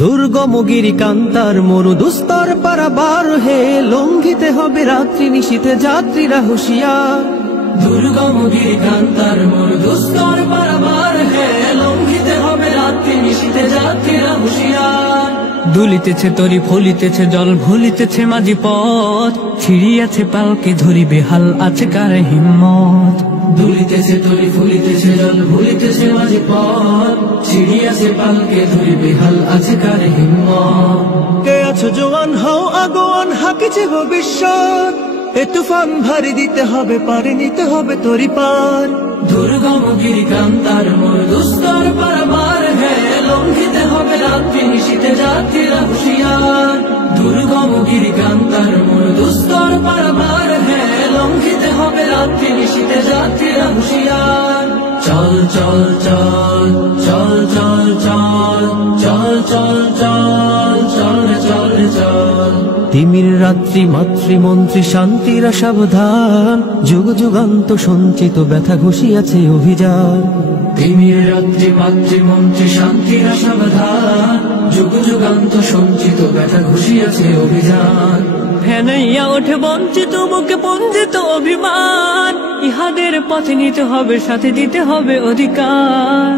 দুর্গম গিরিকান্তার মরু দুস্তর পারাবার হে, লঙ্ঘিতে হবে রাত্রি নিশীথে যাত্রীরা হুঁশিয়ার। দুর্গম গিরিকান্তার মরু দুস্তর পারাবার হে, লঙ্ঘিতে হবে রাত্রি নিশীথে যাত্রীরা হুঁশিয়ার। দুলিতেছে তরি ফলিতেছে জল ভুলিতেছে মাঝি পথ, ছিড়িয়াছে পালকে ধরিবে হাল আছে কার হিম্মত। দুলিতেছে তরি ফুলিতেছে জল ভুলিতেছে মাঝি পথ, ছিড়িয়াছে পালকে ধরিবে হাল আছে কার হিম্মত। কে আছো জোয়ান হও আগোয়ান হাকিছে ভবিষ্যৎ, এ তুফান ভারী দিতে হবে পারে নিতে হবে তরি পার। দুর্গম গিরিকান্তার মরু দুস্তর পারাবার হে, লঙ্ঘিতে হবে রাত্রি নিশীথে যাত্রীরা হুঁশিয়ার। দুর্গম গিরিকান্তার মরু দুস্তর পারাবার হে, লঙ্ঘিতে হবে রাত্রি নিশীথে যাত্রীরা হুঁশিয়ার। চল চল চল চল চল চল চল চল চল চল চল চল। তিমির রাত্রি মাতৃমন্ত্রী শান্তিরা সাবধান, যুগ যুগান্ত সঞ্চিত ব্যথা ঘুষিয়াছে অভিযান। তিমির রাত্রি মাতৃমন্ত্রী শান্তিরা সাবধান, যুগ যুগান্ত সঞ্চিত ব্যথা ঘুষিয়াছে অভিযান। ফেনাইয়া ওঠে বঞ্চিত বুকে পঞ্জিত অভিমান, ইহাদের পথে নিতে হবে সাথে দিতে হবে অধিকার।